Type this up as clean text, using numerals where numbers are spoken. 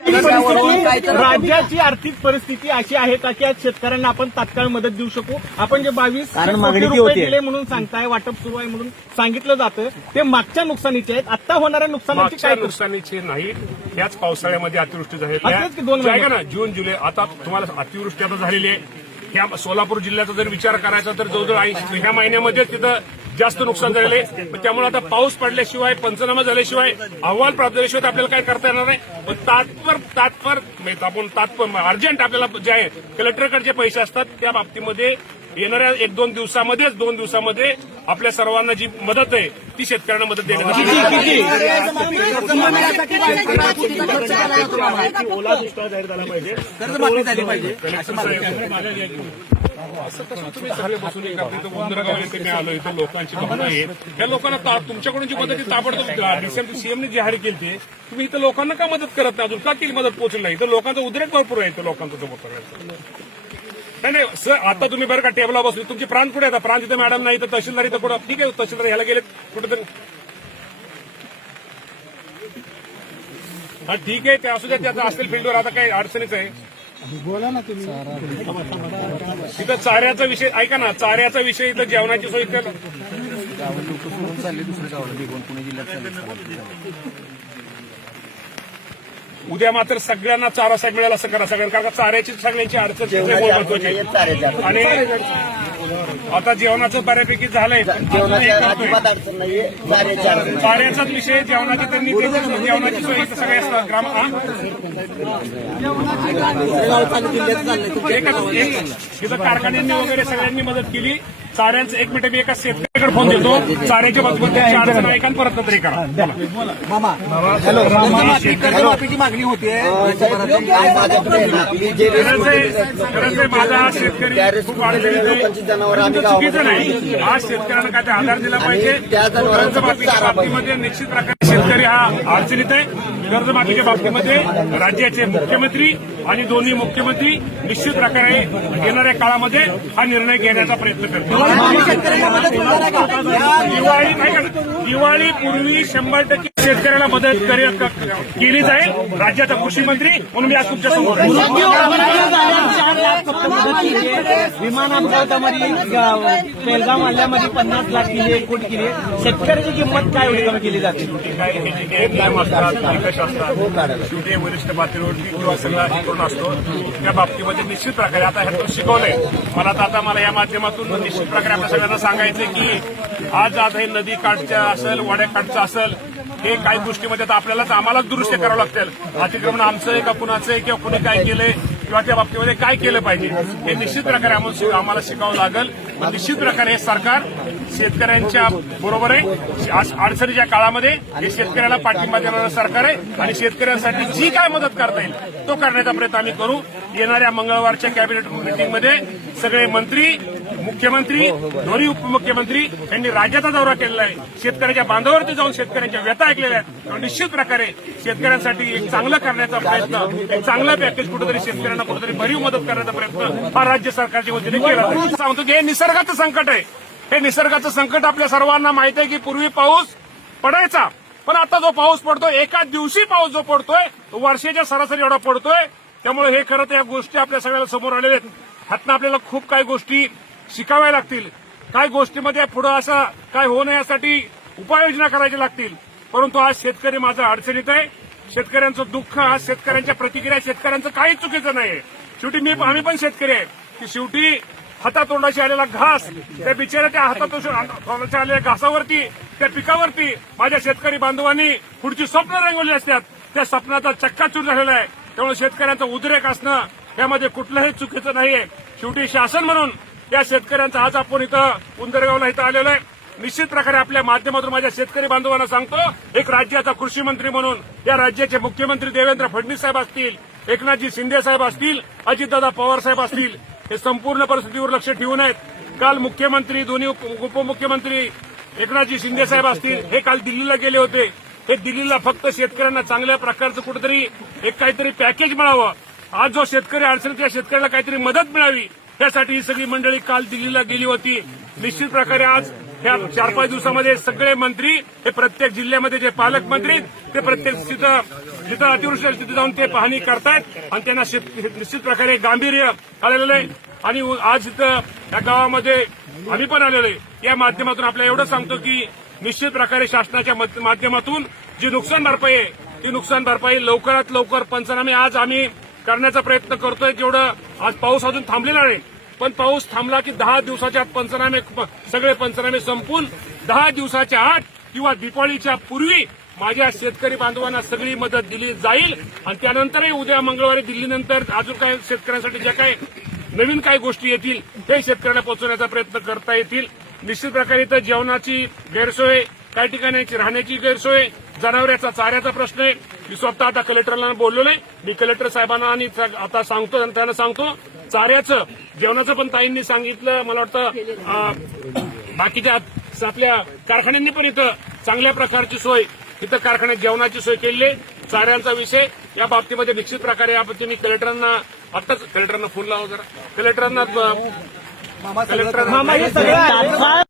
राज्याची आर्थिक परिस्थिती अशी आहे का की आज शेतकऱ्यांना आपण तात्काळ मदत देऊ शकू? आपण जे 22 कोटी रुपये दिले म्हणून सांगताय, वाटप सुरू आहे म्हणून सांगितलं जातं, ते मागच्या नुकसानीचे आहेत. आता होणाऱ्या नुकसानाची काय? नुकसानीचे नाही, याच पावसाळ्यामध्ये अतिवृष्टी झालेली असंच की 2 महिने ना, जून जुलै. आता तुम्हाला अतिवृष्टी आता झालेली आहे. ह्या सोलापूर जिल्ह्याचा जर विचार करायचा तर जवळजवळ ह्या महिन्यामध्ये तिथं जास्त नुकसान झालेले. त्यामुळे आता पाऊस पडल्याशिवाय, पंचनामा झाल्याशिवाय, अहवाल प्राप्त झाल्याशिवाय आपल्याला काय करता येणार नाही. पण तात्पर अर्जंट आपल्याला जे आहे कलेक्टरकडे जे पैसे असतात त्या बाबतीमध्ये येणाऱ्या 1-2 दिवसामध्ये आपल्या सर्वांना जी मदत आहे ती शेतकऱ्यांना मदत देण्यात ओला दुष्काळ जाहीर झाला पाहिजे. असं कसं तुम्ही सगळे बसून गोंधळगाव येथे मी आलो, इथं लोकांची भावना आहे. या लोकांना तुमच्याकडून जी मदत आहे ताबडतोब डिसेंबर सीएमने जाहीर केली, तुम्ही इथं लोकांना का मदत करत नाही? अजून का केली मदत पोहोचली नाही? इथं लोकांचा उद्रेक भरपूर आहे. इथं लोकांचा सोबत करायचं नाही सर. आता तुम्ही बरं का टेबला बसले, तुमची प्रांत कुठे आता? प्रांत इथं मॅडम नाही, तर तहसीलदार इथं कुठं? ठीक आहे, तहसीलदार ह्याला गेलेत कुठेतरी. हा ठीक आहे, ते असू द्या, त्याचं असेल फील्डवर. आता काही अडचणीच आहे. बोला ना तुम्ही. तिथं चाऱ्याचा विषय ऐका ना, चाऱ्याचा विषय इथं जेवणाची सोय इथं उद्या मात्र सगळ्यांना चारा साहेब मिळाला असं करा सगळ्यांना, कारण चाऱ्याची सगळ्यांची अडचण महत्वाची. आणि आता जेवणाचं बऱ्यापैकी झालंय. चाऱ्याचाच विषय, जेवणाची त्यांनी जेवणाची सोय सगळ्या ग्राम तिथं कारखान्यांनी वगैरे सगळ्यांनी मदत केली. चाऱ्यांचं 1 मिनिट मी एका शेतकऱ्याकडे फोन देतो. चाऱ्याच्या बाबतीत अडचण ऐका आणि परत तरी करा. कर्जमाफीची मागणी होते. माझा शेतकरी खूप चुकीचं नाही. आज शेतकऱ्यांना काय ते आधार दिला पाहिजे. कर्जमाफीच्या बाबतीमध्ये निश्चित प्रकारे शेतकरी हा अडचणीत आहे. कर्जमाफीच्या बाबतीमध्ये राज्याचे मुख्यमंत्री आणि दोन्ही मुख्यमंत्री निश्चित प्रकारे येणाऱ्या काळामध्ये हा निर्णय घेण्याचा प्रयत्न करतील. दिवाळीपूर्वी 100% शेतकऱ्याला मदत केली जाईल. राज्याचा कृषी मंत्री म्हणून मी आज तुमच्या समोर विमान अपघातामध्ये पेलगाव हल्ल्यामध्ये 50 लाख केली, 1 कोटी केली. शेतकऱ्याची किंमत काय एवढी कमी केली जाते? निकष असतात शेवटी वरिष्ठ पातळीवरती किंवा सगळा हे करून असतो. त्या बाबतीमध्ये निश्चित प्रकारे आता ह्यातून शिकवलंय मला या माध्यमातून निश्चित प्रकारे आपल्या सगळ्यांना सांगायचं की आज हे नदी काठच्या असेल, वाड्याकाठचं असेल, हे काही गोष्टीमध्ये आता आम्हालाच दुरुस्त करावं लागतील. अतिक्रमण आमचं आहे का कुणाचं आहे, किंवा कुणी काय केलंय, किंवा त्या बाबतीमध्ये काय केलं पाहिजे हे निश्चित प्रकारे आम्हाला शिकावं लागेल. पण निश्चित प्रकारे हे सरकार शेतकऱ्यांच्या बरोबर आहे. अडचणीच्या काळामध्ये हे शेतकऱ्याला पाठिंबा देणारं सरकार आहे आणि शेतकऱ्यांसाठी जी काय मदत करता येईल तो करण्याचा प्रयत्न आम्ही करू. येणाऱ्या मंगळवारच्या कॅबिनेट मिटिंगमध्ये सगळे मंत्री, मुख्यमंत्री, दोन्ही उपमुख्यमंत्री यांनी राज्याचा दौरा केलेला आहे. शेतकऱ्यांच्या बांधावरती जाऊन शेतकऱ्यांच्या व्यथा ऐकलेल्या आहेत. निश्चित प्रकारे शेतकऱ्यांसाठी एक चांगलं करण्याचा प्रयत्न, एक चांगलं पॅकेज कुठेतरी शेतकऱ्यांना कुठेतरी भरीव मदत करण्याचा प्रयत्न हा राज्य सरकारच्या वतीने केला जातो. सांगतो की हे निसर्गाचं संकट आहे. हे निसर्गाचं संकट आपल्या सर्वांना माहिती आहे की पूर्वी पाऊस पडायचा, पण आता जो पाऊस पडतोय, एका दिवशी पाऊस जो पडतोय तो वर्षाच्या सरासरी एवढा पडतोय. त्यामुळे हे खरं तर या गोष्टी आपल्या सगळ्याला समोर आलेल्या आहेत. ह्यातनं आपल्याला खूप काही गोष्टी शिकाव्या लागतील. काही गोष्टीमध्ये पुढे असं काय होऊ नये यासाठी उपाययोजना करायच्या लागतील. परंतु आज शेतकरी माझा अडचणीत आहे. शेतकऱ्यांचं दुःख, आज शेतकऱ्यांच्या प्रतिक्रिया, शेतकऱ्यांचं काही चुकीचं नाहीये. शेवटी आम्ही पण शेतकरी आहे की शेवटी हातातोंडाशी आलेला घास, त्या बिचाऱ्या त्या हातातोंडाशी आलेल्या घासावरती, त्या पिकावरती माझ्या शेतकरी बांधवांनी पुढची स्वप्न रंगवली असतात. त्या स्वप्नाचा चक्काचूर झालेला आहे. त्यामुळे शेतकऱ्यांचा उद्रेक असणं यामध्ये कुठलंही चुकीचं नाहीये. शेवटी शासन म्हणून या शेतकऱ्यांचा आज आपण इथं उंदरगावला इथं आलेलो आहे. निश्चित प्रकारे आपल्या माध्यमातून माझ्या शेतकरी बांधवांना सांगतो, एक राज्याचा कृषी मंत्री म्हणून या राज्याचे मुख्यमंत्री देवेंद्र फडणवीस साहेब असतील, एकनाथजी शिंदे साहेब असतील, अजितदादा पवार साहेब असतील, हे संपूर्ण परिस्थितीवर लक्ष ठेवून आहेत. काल मुख्यमंत्री, दोन्ही उपमुख्यमंत्री एकनाथजी शिंदे साहेब असतील, हे काल दिल्लीला गेले होते. हे दिल्लीला फक्त शेतकऱ्यांना चांगल्या प्रकारचं कुठेतरी एक काहीतरी पॅकेज मिळावं, आज जो शेतकरी अडचणीत त्या शेतकऱ्याला काहीतरी मदत मिळावी यासाठी ही सगळी मंडळी काल दिल्लीला गेली होती. निश्चित प्रकारे आज या 4-5 दिवसामध्ये सगळे मंत्री, हे प्रत्येक जिल्ह्यामध्ये जे पालकमंत्री ते प्रत्येक तिथं जिथं अतिवृष्टी आहे तिथे जाऊन ते पाहणी करतायत आणि त्यांना निश्चित प्रकारे गांभीर्य आलेलं आहे. आणि आज इथं या गावामध्ये आम्ही पण आलेलो आहे. या माध्यमातून आपल्याला एवढं सांगतो की निश्चित प्रकारे शासनाच्या माध्यमातून जी नुकसान भरपाई आहे ती नुकसान भरपाई लवकरात लवकर पंचनामे आज आम्ही करण्याचा प्रयत्न करतोय. जेवढं आज पाऊस अजून थांबलेला नाही, पण पाऊस थांबला की 10 दिवसाच्या आत पंचनामे सगळे पंचनामे संपून 10 दिवसाच्या आत किंवा दिवाळीच्या पूर्वी माझ्या शेतकरी बांधवांना सगळी मदत दिली जाईल. आणि त्यानंतरही उद्या मंगळवारी दिल्लीनंतर अजून काय शेतकऱ्यांसाठी ज्या काही नवीन काही गोष्टी येतील ते शेतकऱ्यांना पोहोचवण्याचा प्रयत्न करता येतील. निश्चित प्रकारे इथं जेवणाची गैरसोय, काही ठिकाणी राहण्याची गैरसोय, जनावरांचा चाऱ्याचा प्रश्न आहे. मी स्वतः आता कलेक्टरला बोललोय. मी कलेक्टर साहेबांना आणि आता सांगतो त्यांना सांगतो चाऱ्याचं जेवणाचं पण ताईंनी सांगितलं. मला वाटतं बाकीच्या आपल्या कारखान्यांनी पण इथं चांगल्या प्रकारची सोय इथं कारखान्यात जेवणाची सोय केली आहे. चाऱ्यांचा विषय या बाबतीमध्ये निश्चित प्रकारे आपण मी कलेक्टरांना आत्ताच कलेक्टरांना फोन लावा जरा कलेक्टरांना मामा मामा हे सगळं